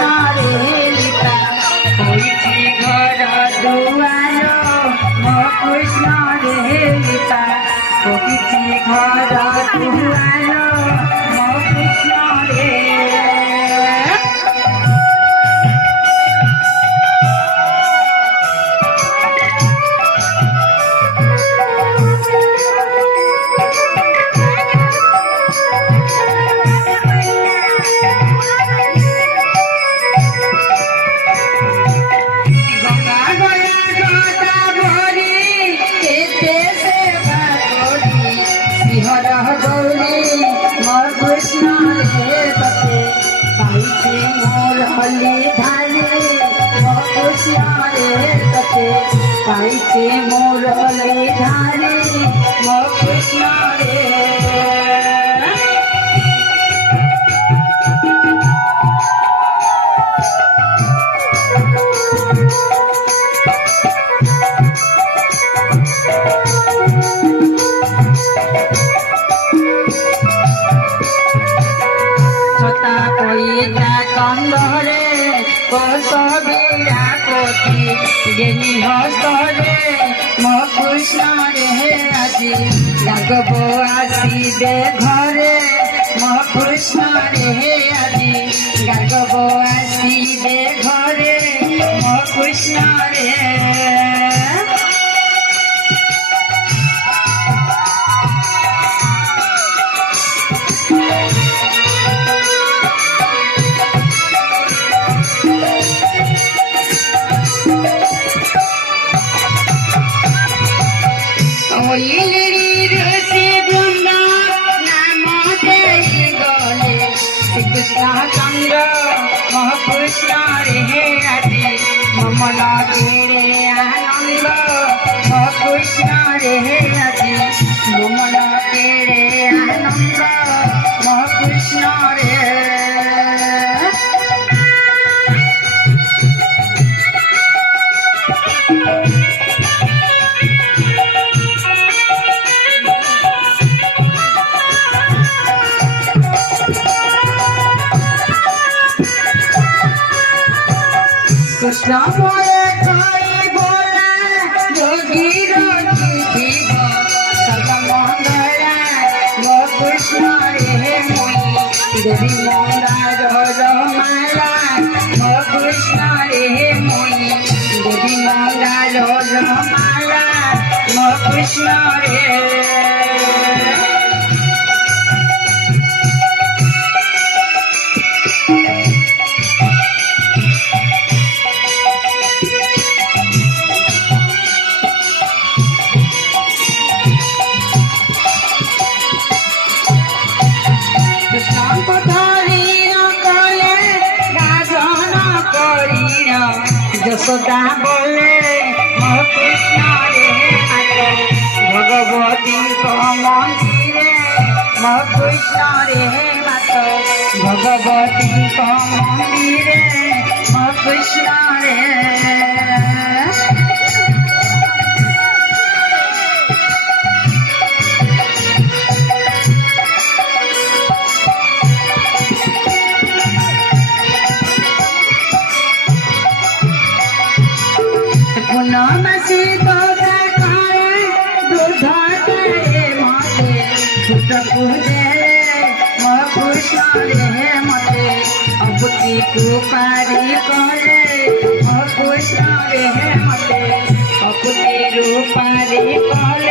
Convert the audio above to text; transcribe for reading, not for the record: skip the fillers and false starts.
कृष्ण रे लीता होइछि घर दुआर मो कृष्ण रे लीता होइछि घर दुआर मो कृष्ण रे पाइछे मोर हले धारे मो कृष्ण रे छता कोईटा कंदरे कसबिरा कोठी गेनी हस्तरे मो कृष्ण रे আজি लागब आसीबे घरे मो कृष्ण रे আজি लागब आसीबे घरे मो कृष्ण रे कृष्ण मो कृष्ण रे আজি ममला तेरे आनंद मो कृष्ण रे আজি ममला तेरे आनंद मो कृष्ण रे कृष्ण बोले कोई बोले जोगी रोगी सदा मंगला मो कृष्ण रे मोई देवी मंगला माला मो कृष्ण रे मोई देवी मंगला माला मो कृष्ण रे यशोदा बोले मो कृष्ण रे मातो भगवती मंदिरे मो कृष्ण रे मातो भगवती मंदिरे मो कृष्ण रे मो कृष्ण रे मते अबुति रूपारी करे मो कृष्ण रे मते अबुति रूपारी करे